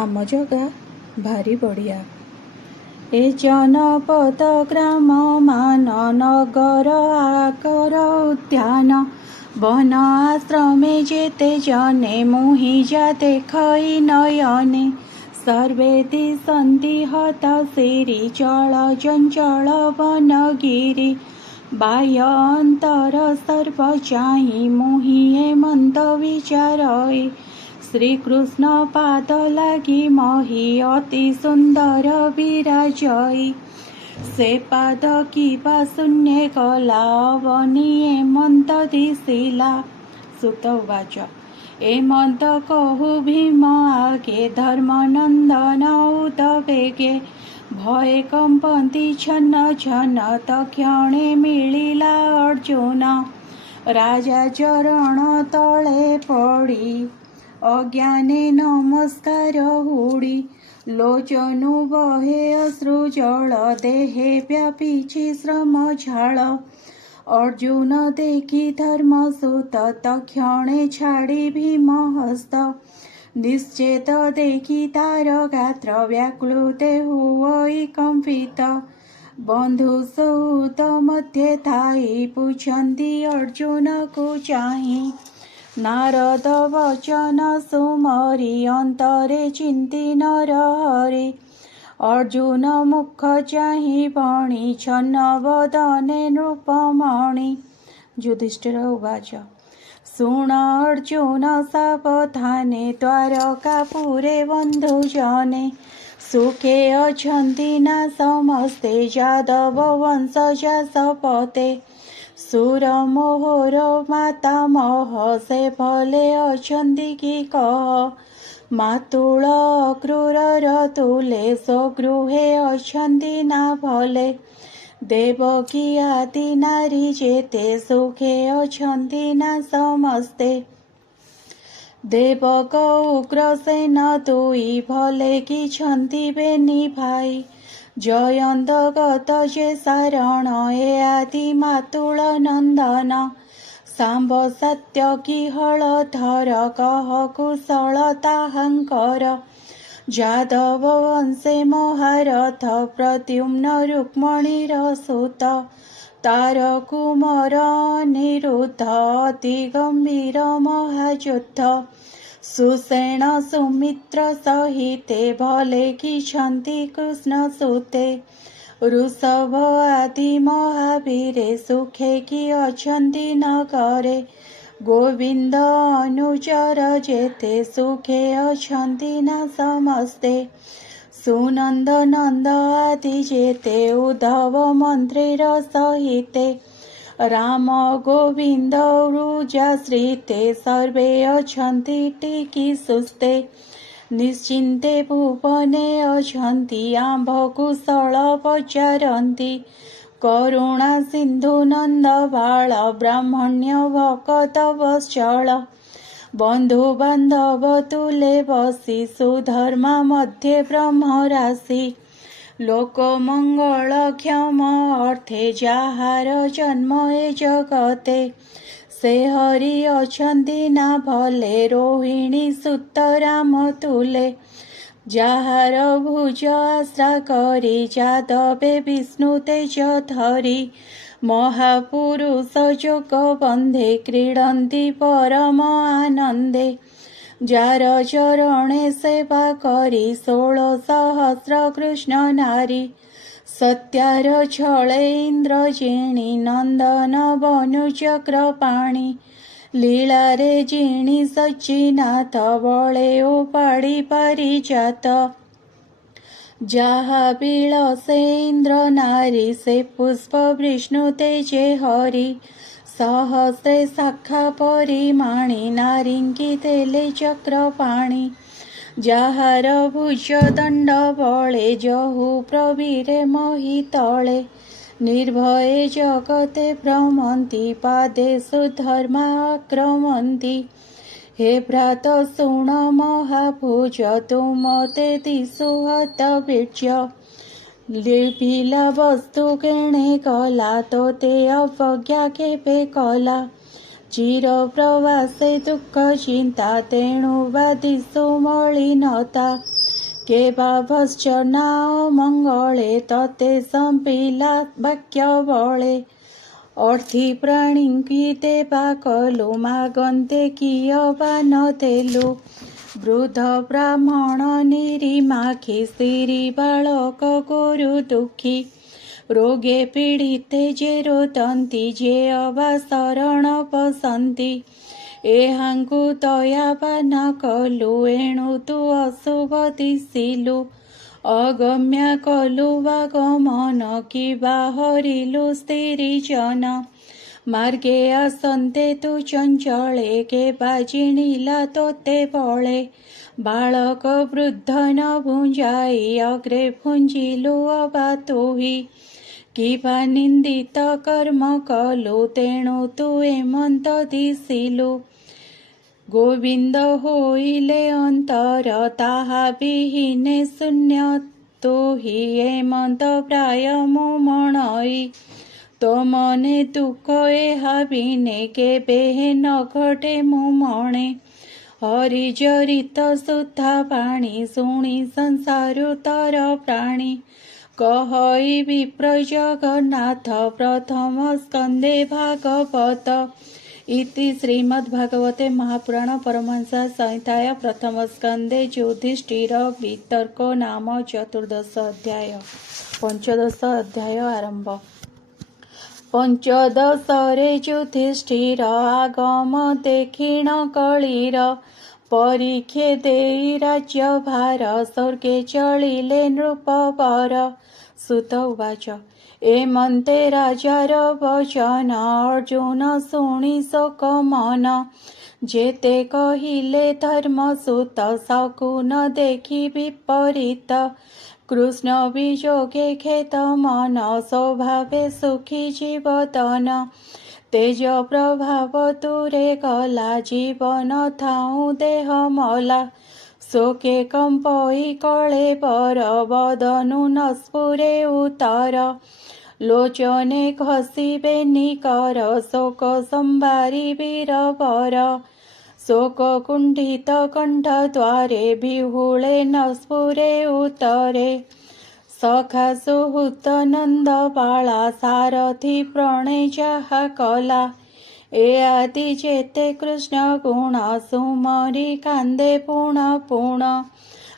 ଆମ ଜଗା ଭାରି ବଢ଼ିଆ। ଏ ଜନପଦ ଗ୍ରାମ ମାନ ନଗର ଆକର ଉଦ୍ୟାନ ବନ ଆଶ୍ରମେ ଯେତେ ଜନେ ମୁହିଁ ଯା ଦେଖଇ ନୟନେ ସର୍ବେ ଦିଶନ୍ତି ହତ ଶିରି ଚଳ ଚଞ୍ଚଳ ବନଗିରି ବାହ୍ୟ ଅନ୍ତର ସର୍ବ ଚାହିଁ ମୁହିଁ ଏମନ୍ତ ବିଚାରଇ ଶ୍ରୀକୃଷ୍ଣ ପାଦ ଲାଗି ମହି ଅତି ସୁନ୍ଦର ବିରାଜଇ ସେ ପାଦ କିବା ଶୂନ୍ୟେ କଲା ଅବନି ଏମନ୍ତ ଦିଶିଲା। ସୁତ ଉବାଚ ଏମନ୍ତ କହୁ ଭୀମ ଆଗେ ଧର୍ମନନ୍ଦନ ଉଦବେଗେ ଭଏ କମ୍ପନ୍ତି ଛନ୍ନ ଛନ୍ନ ତକ୍ଷଣେ ମିଳିଲା ଅର୍ଜୁନ ରାଜା ଚରଣ ତଳେ ପଡ଼ି ଅଜ୍ଞାନେ ନମସ୍କାର ହୁଡ଼ି ଲୋଚନୁ ବହେ ଅଶ୍ରୁ ଜଳ ଦେହେ ବ୍ୟାପିଛି ଶ୍ରମ ଝାଳ ଅର୍ଜୁନ ଦେଖି ଧର୍ମସୂତ ତକ୍ଷଣେ ଛାଡ଼ି ଭୀମ ହସ୍ତ ନିଶ୍ଚେତ ଦେଖି ତାର ଗାତ୍ର ବ୍ୟାକୁଳ ହୁଅଇ କମ୍ପିତ ବନ୍ଧୁ ସୌତ ମଧ୍ୟେ ଥାଇ ପୁଛନ୍ତି ଅର୍ଜୁନକୁ ଚାହିଁ ନାରଦ ବଚନ ସୁମରି ଅନ୍ତରେ ଚିନ୍ତି ନରହରି ଅର୍ଜୁନ ମୁଖ ଚାହିଁ ବଣି ଛନ୍ନ ବଦନେ ନୃପମଣି। ଯୁଧିଷ୍ଠିର ଉବାଚ ଶୁଣ ଅର୍ଜୁନ ସାବଧାନେ ଦ୍ୱାରକାପୁରେ ବନ୍ଧୁ ଜନେ ସୁଖେ ଅଛନ୍ତି ନା ସମସ୍ତେ ଯାଦବ ବଂଶଜା ଶପତେ ସୁର ମୋହର ମାତାମହ ସେ ଭଲେ ଅଛନ୍ତି କି କହ ମାତୁଳ ଅକ୍ରୂରର ତୁଲେ ସ୍ୱଗୃହେ ଅଛନ୍ତି ନା ଭଲେ ଦେବକୀ ଆଦି ନାରୀ ଯେତେ ସୁଖେ ଅଛନ୍ତି ନା ସମସ୍ତେ ଦେବକ ଉଗ୍ରସେନ ଦୁଇ ଭଲେ କିଛନ୍ତି ବେନି ଭାଇ ଜୟନ୍ତ ଗତ ଯେ ସାରଣ ଏ ଆଦି ମାତୁଳ ନନ୍ଦନ ସାମ୍ବ ସତ୍ୟ କି ହଳଧର କହ କୁଶଳ ତାହାଙ୍କର ଯାଦବ ବଂଶେ ମହାରଥ ପ୍ରଦ୍ୟୁମ୍ନ ରୁକ୍ମଣୀର ସୁତ ତାର କୁମର ଅନିରୁଦ୍ଧ ଅତି ଗମ୍ଭୀର ମହାଯୁଦ୍ଧ ସୁଷେଣ ସୁମିତ୍ର ସହିତେ ଭଲେ କିଛନ୍ତି କୃଷ୍ଣ ସୁତେ ଋଷଭ ଆଦି ମହାବୀରେ ସୁଖେ କି ଅଛନ୍ତି ନଗରେ ଗୋବିନ୍ଦ ଅନୁଚର ଯେତେ ସୁଖେ ଅଛନ୍ତି ନା ସମସ୍ତେ ସୁନନ୍ଦ ନନ୍ଦ ଆଦି ଯେତେ ଉଦ୍ଧବ ମନ୍ତ୍ରୀର ସହିତେ ରାମ ଗୋବିନ୍ଦ ରୁଜାଶ୍ରିତେ ସର୍ବେ ଅଛନ୍ତି ଟିକି ସୁସ୍ତେ ନିଶ୍ଚିନ୍ତେ ଭୁବନେ ଅଛନ୍ତି ଆମ୍ଭ କୁଶଳ ପଚାରନ୍ତି କରୁଣା ସିନ୍ଧୁ ନନ୍ଦ ବାଳ ବ୍ରାହ୍ମଣ୍ୟ ଭକତ ବତ୍ସଳ ବନ୍ଧୁ ବାନ୍ଧବ ତୁଲେ ବସି ସୁଧର୍ମା ମଧ୍ୟେ ବ୍ରହ୍ମ ରାଶି ଲୋକ ମଙ୍ଗଳ କ୍ଷମ ଅର୍ଥେ ଯାହାର ଜନ୍ମ ଏ ଜଗତେ ସେ ହରି ଅଛନ୍ତି ନା ଭଲେ ରୋହିଣୀ ସୁତ ରାମ ତୁଲେ ଯାହାର ଭୁଜ ଆଶ୍ରା କରି ଯାଦବେ ବିଷ୍ଣୁ ତେଜ ଧରି ମହାପୁରୁଷ ଯୋଗ ବନ୍ଧେ କ୍ରୀଡ଼ନ୍ତି ପରମ ଆନନ୍ଦେ ଯାର ଚରଣେ ସେବା କରି 16 ସହସ୍ର କୃଷ୍ଣ ନାରୀ ସତ୍ୟାର ଛଳେ ଇନ୍ଦ୍ର ଜିଣି ନନ୍ଦନ ବନୁ ଚକ୍ର ପାଣି ଲୀଳାରେ ଜିଣି ସଚ୍ଚିନାଥ ବଳେ ଉପାଡ଼ି ପାରିଜାତ ଯାହା ବିଳସେ ଇନ୍ଦ୍ର ନାରୀ ସେ ପୁଷ୍ପ ବିଷ୍ଣୁ ତେଜେ ହରି ସହସ୍ରେ ଶାଖା ପରିମାଣି ନାରୀଙ୍କି ଦେଲେ ଚକ୍ର ପାଣି ଯାହାର ଭୁଜ ଦଣ୍ଡ ବଳେ ଯହୁ ପ୍ରବୀରେ ମହି ତଳେ ନିର୍ଭୟେ ଜଗତେ ଭ୍ରମନ୍ତି ପାଦେ ସୁଧର୍ମା ଆକ୍ରମନ୍ତି ହେ ଭ୍ରାତ ଶୁଣ ମହାଭୁଜ ତୁମତେ ଦିଶୁ ହତ ବୀର୍ଯ୍ୟ ଲିଭିଲା ବସ୍ତୁ କେଣେ କଲା ତୋତେ ଅବଜ୍ଞା କେବେ କଲା ଚିର ପ୍ରବାସେ ଦୁଃଖ ଚିନ୍ତା ତେଣୁ ବା ଦିଶୁ ମଳିନତା କେବା ଭଶ୍ଚନା ମଙ୍ଗଳେ ତତେ ସମ୍ପିଲା ବାକ୍ୟ ବଳେ। ଅର୍ଥି ପ୍ରାଣୀଙ୍କି ଦେବା କଲୁ ମାଗନ୍ତେ କିୟ ବା ନ ଦେଲୁ। ବୃଦ୍ଧ ବ୍ରାହ୍ମଣ ନିରିମାଖି ସ୍ତ୍ରୀ ବାଳକ ଗୁରୁ ଦୁଃଖୀ। ରୋଗେ ପୀଡ଼ିତେ ଯେ ରୋଦନ୍ତି ଯେ ଅବା ଶରଣ ପଶନ୍ତି। ଏହାଙ୍କୁ ଦୟାବାନ କଲୁ ଏଣୁ ତୁ ଅଶୁଭ ଦିଶିଲୁ। ଅଗମ୍ୟା କଲୁ ବାଗମନ କି ବାହରିଲୁ ସ୍ତ୍ରୀ ଜନ। ମାର୍ଗେ ଆସନ୍ତେ ତୁ ଚଞ୍ଚଳେ କେବା ଜିଣିଲା ତୋତେ ବଳେ। ବାଳକ ବୃଦ୍ଧ ନ ଭୁଞ୍ଜାଇ ଅଗ୍ରେ ଭୁଞ୍ଜିଲୁ ଅବା ତୁହି। କିବା ନିନ୍ଦିତ କର୍ମ କଲୁ ତେଣୁ ତୁ ଏମନ୍ତ ଦିଶିଲୁ। ଗୋବିନ୍ଦ ହୋଇଲେ ଅନ୍ତର ତାହା ବିହୀନେ ଶୂନ୍ୟ ତୁହି। ଏମନ୍ତ ପ୍ରାୟ ମୁଁ ମଣଇ ତୋ ମନେ ଦୁଃଖ ଏହା ବିନେ କେବେ ନ ଘଟେ ମୁଁ ମଣେ। ହରିଚରିତ ସୁଧା ପାଣି ଶୁଣି ସଂସାରୁ ତର ପ୍ରାଣୀ। କହଇ ବିପ୍ର ଜଗନ୍ନାଥ ପ୍ରଥମ ସ୍କନ୍ଧେ ଭାଗବତ। ଇତି ଶ୍ରୀମଦ୍ଭାଗବତେ ମହାପୁରାଣ ପରମହଂସ ସଂହିତାୟ ପ୍ରଥମ ସ୍କନ୍ଧେ ଯୁଧିଷ୍ଠିର ବିତର୍କ ନାମ ଚତୁର୍ଦଶ ଅଧ୍ୟାୟ। ପଞ୍ଚଦଶ ଅଧ୍ୟାୟ ଆରମ୍ଭ। ପଞ୍ଚଦଶରେ ଯୁଧିଷ୍ଠିର ଆଗମ ଦେଖିଣ କଳିର। ପରୀକ୍ଷେ ଦେଇ ରାଜ୍ୟଭାର ସ୍ୱର୍ଗେ ଚଳିଲେ ନୃପବର। ସୁତ ଉବାଚ ଏମନ୍ତେ ରାଜାର ବଚନ ଅର୍ଜୁନ ଶୁଣି ଶୋକ ମନ। ଯେତେ କହିଲେ ଧର୍ମସୂତ ଶକୁନ ଦେଖି ବିପରୀତ। କୃଷ୍ଣ ବିଯୋଗେ ଖେଦ ମନ ସ୍ୱଭାବେ ସୁଖୀ ଜୀବଦନ। ତେଜ ପ୍ରଭାବ ଦୂରେ ଗଲା ଜୀବନ ଥାଉଁ ଦେହ ମଲା। ଶୋକେ କମ୍ପଇ କଳେବର ବଦନୁ ନ ସ୍ଫୁରେ ଉତ୍ତର। ଲୋଚନେ ଘଷିବେ ନିକର ଶୋକ ସମ୍ଭାରି ବୀରବର। ଶୋକ କୁଣ୍ଠିତ କଣ୍ଠ ଦ୍ୱାରେ ବିହୁଳେ ନ ସ୍ଫୁରେ ଉତ୍ତରେ। ସଖା ସୁହୃତ ନନ୍ଦ ବାଳା ସାରଥି ପ୍ରଣେ ଯାହା କଲା। ଏ ଆଦି ଯେତେ କୃଷ୍ଣ ଗୁଣ ସୁମରି କାନ୍ଦେ ପୁଣ ପୁଣ।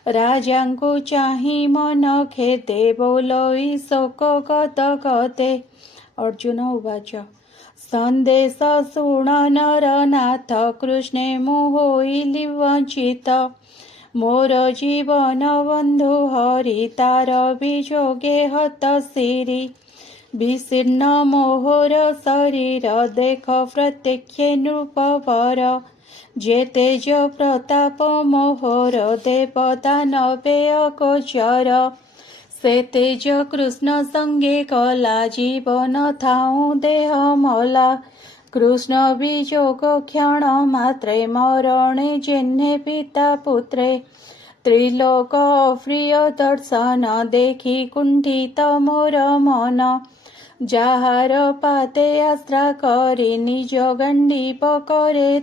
ରାଜାଙ୍କୁ ଚାହିଁ ମନ ଖେଦେ ବୋଲଇ ଶୋକ ଗଦ ଗଦେ। ଅର୍ଜୁନ ଉବାଚ ସନ୍ଦେଶ ଶୁଣ ନରନାଥ କୃଷ୍ଣେ ମୁଁ ହୋଇଲି ବଞ୍ଚିତ। ମୋର ଜୀବନ ବନ୍ଧୁ ହରି ତାର ବିଯୋଗେ ହତ ଶିରି। ବିଶୀର୍ଣ୍ଣ ମୋହର ଶରୀର ଦେଖ ପ୍ରତ୍ୟକ୍ଷେ ନୃପବର। ଯେ ତେଜ ପ୍ରତାପ ମୋହର ଦେବ ଦାନବେ ଅଗୋଚର। ସେ ତେଜ କୃଷ୍ଣ ସଙ୍ଗେ ଗଲା ଜୀବନ ଥାଉଁ ଦେହ ମଲା। କୃଷ୍ଣ ବିଯୋଗ କ୍ଷଣ ମାତ୍ରେ ମରଣେ ଯେହ୍ନେ ପିତା ପୁତ୍ରେ। ତ୍ରିଲୋକ ଅପ୍ରିୟ ଦର୍ଶନ ଦେଖି କୁଣ୍ଠିତ ମୋର ମନ। ଯାହାର ପାଦେ ଆଶ୍ରା କରି ନିଜ ଗାଣ୍ଡିବ କରେ